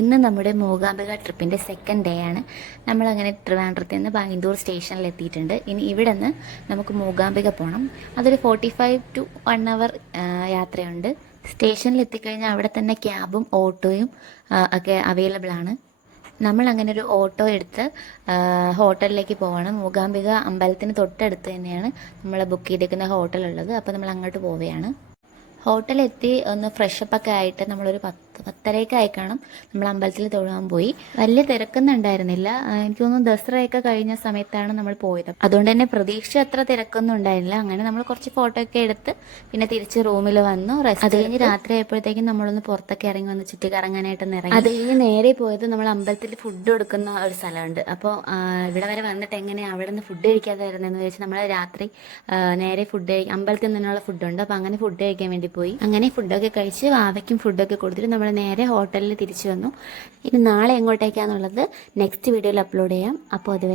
ഇന്ന് നമ്മുടെ Mookambika ട്രിപ്പിൻ്റെ second day ആണ്. നമ്മളങ്ങനെ ട്രിവാൻഡ്രത്തിൽ നിന്ന് ബാംഗ്ലൂർ സ്റ്റേഷനിൽ എത്തിയിട്ടുണ്ട്. ഇനി ഇവിടെ നിന്ന് നമുക്ക് മൂകാംബിക പോകണം. അതൊരു 45 to 1 hour യാത്രയുണ്ട്. സ്റ്റേഷനിൽ എത്തിക്കഴിഞ്ഞാൽ അവിടെ തന്നെ ക്യാബും ഓട്ടോയും ഒക്കെ അവൈലബിൾ ആണ്. നമ്മൾ അങ്ങനെ ഒരു ഓട്ടോ എടുത്ത് ഹോട്ടലിലേക്ക് പോകണം. മൂകാംബിക അമ്പലത്തിന് തൊട്ടടുത്ത് തന്നെയാണ് നമ്മൾ ബുക്ക് ചെയ്തേക്കുന്ന ഹോട്ടലുള്ളത്. അപ്പോൾ നമ്മൾ അങ്ങോട്ട് പോവുകയാണ്. ഹോട്ടലെത്തി ഒന്ന് ഫ്രഷപ്പൊക്കെ ആയിട്ട് നമ്മളൊരു 10-10:30 ആയി കാണും. നമ്മൾ അമ്പലത്തിൽ തൊഴാൻ പോയി. വലിയ തിരക്കൊന്നും ഉണ്ടായിരുന്നില്ല. എനിക്ക് തോന്നുന്നു ദസറയൊക്കെ കഴിഞ്ഞ സമയത്താണ് നമ്മൾ പോയത്. അതുകൊണ്ട് തന്നെ പ്രതീക്ഷ അത്ര തിരക്കൊന്നും ഉണ്ടായിരുന്നില്ല. അങ്ങനെ നമ്മൾ കുറച്ച് ഫോട്ടോ ഒക്കെ എടുത്ത് പിന്നെ തിരിച്ച് റൂമിൽ വന്നു. അത് കഴിഞ്ഞ് രാത്രി ആയപ്പോഴത്തേക്കും നമ്മളൊന്ന് പുറത്തൊക്കെ ഇറങ്ങി വന്ന് ചുറ്റി കറങ്ങാനായിട്ടൊന്ന് ഇറങ്ങി. അത് കഴിഞ്ഞ് നേരെ പോയത് നമ്മൾ അമ്പലത്തിൽ ഫുഡ് കൊടുക്കുന്ന ഒരു സ്ഥലമുണ്ട്. അപ്പോൾ ഇവിടെ വരെ വന്നിട്ട് എങ്ങനെയാണ് അവിടെ നിന്ന് ഫുഡ് കഴിക്കാതെ വരുന്നതെന്ന് വെച്ചാൽ നമ്മൾ രാത്രി നേരെ അമ്പലത്തിൽ നിന്നുള്ള ഫുഡുണ്ട്. അപ്പോൾ അങ്ങനെ ഫുഡ് കഴിക്കാൻ വേണ്ടി പോയി. അങ്ങനെ ഫുഡൊക്കെ കഴിച്ച് വാവയ്ക്കും ഫുഡൊക്കെ കൊടുത്തിട്ട് നമ്മൾ നേരെ ഹോട്ടലിൽ തിരിച്ചു വന്നു. ഇനി നാളെ എങ്ങോട്ടേക്കാന്നുള്ളത് നെക്സ്റ്റ് വീഡിയോയിൽ അപ്ലോഡ് ചെയ്യാം. അപ്പോൾ അത്